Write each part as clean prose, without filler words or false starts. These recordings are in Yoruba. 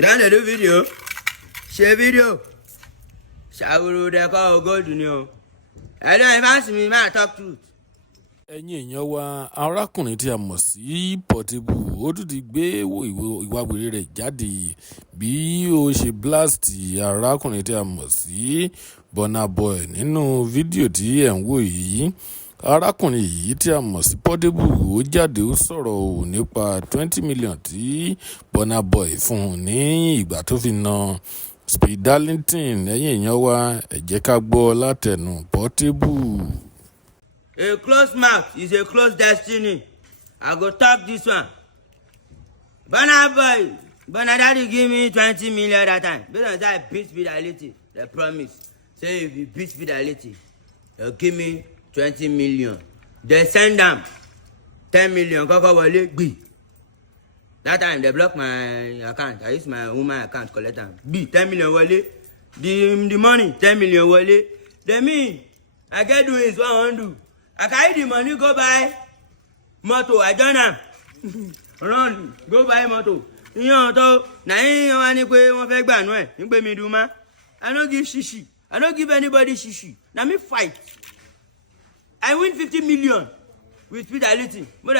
You don't do video. Share video. Shawuru de ko go do ni o. I don't advance me, man, talk truth. Ẹ̀yin èèyàn wa arákùnrin tí a mọ̀ sí Portable ó tún ti gbé ìwà wèrè rẹ̀ jáde bí ó ṣe blast arákùnrin tí a mọ̀ sí Burna Boy nínú fídíò tí ẹ̀ ń wò yìí. Arákùnrin yìí tí a mọ̀ sí Portable ó jáde ó sọ̀rọ̀ nípa 20 million tí Burna Boy fún un ní ìgbà tó fi na Speed Darlington. Ẹ̀yin èèyàn wa ẹ jẹ́ ká gbọ́ látẹnu Portable. A closed mouth is a closed destiny. I go talk this one. Burna Boy, Burna Daddy give me 20 million that time. Based on that I beat Fidelity. They promise. Say if you beat Fidelity, they'll give me 20 million. They send them 10 million. Koko wale gbi. That time they block my account. I use my woman account collect them. 10 million wale. The money 10 million wale. They mean I get doing what I want to do. I carry the money, go buy motor. I join them. Run, go buy motor. You know, now you want to go one fake ban, right? You pay me do man. I don't give shishi. I don't give anybody shishi. Now me fight. I win 50 million with Fidelity. But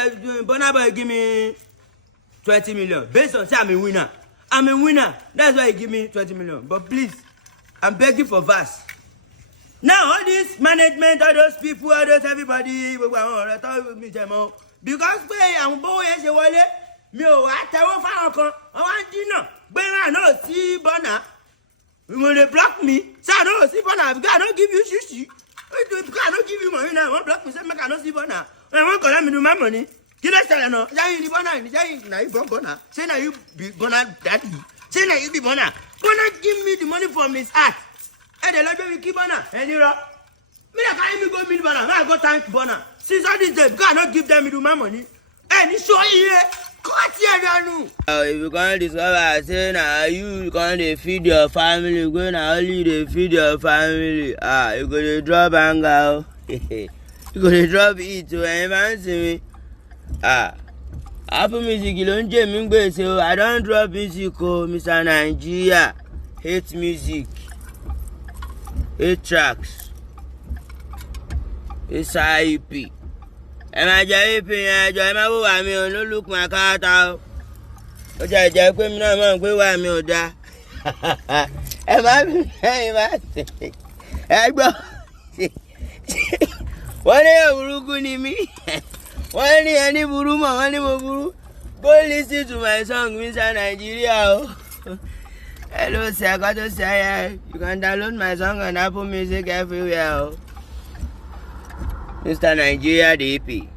Burna Boy give me 20 million. Based on say I'm a winner. I'm a winner. That's why he give me 20 million. But please, I'm begging for verse. Now all this management, all those people, all those everybody, because I'm boy as a wallet, me I tell you I want dinner. But I know see Burna. When they block me, say I don't see Burna because I don't give you shishi. Because I don't give you money now. One block me, say I don't see Burna. I want to let me do my money. Can I tell you no? Say you Burna, now you Burna. Say now you be Burna daddy. Say now you be Burna. Burna give me the money from his heart. And the Lord will keep Burna. And you know, me that carry me go meet Burna. I go thank Burna. Since all this day, because I not give them me do my money. And it's so here. Cut here, you know. If you can't discover, say now you can't feed your family. Go now only they feed your family. You go to drop anger. You go to drop it to advance me. Apple music, you don't get me so I don't drop music, Mr. Nigeria. Hate music. 8 tracks. It's IP. Ẹ máa jẹ IP yẹn ẹjọ́ ẹ máa wò wá mi ò no look my character o. Ó jẹ́ ìjẹ́ pé mi náà mọ̀ pé wà mí ò dáa. Ẹ má bí ẹ̀yin má ṣe. Ẹ gbọ́. Wọ́n ní burúkú ni mí. Wọ́n ní ẹni burú mọ̀ wọ́n ní mo burú. Go listen to my song Mr. Nigeria o. Hello, sir. I got to say, you can download my song on Apple Music everywhere. Mr. Nigeria, the EP.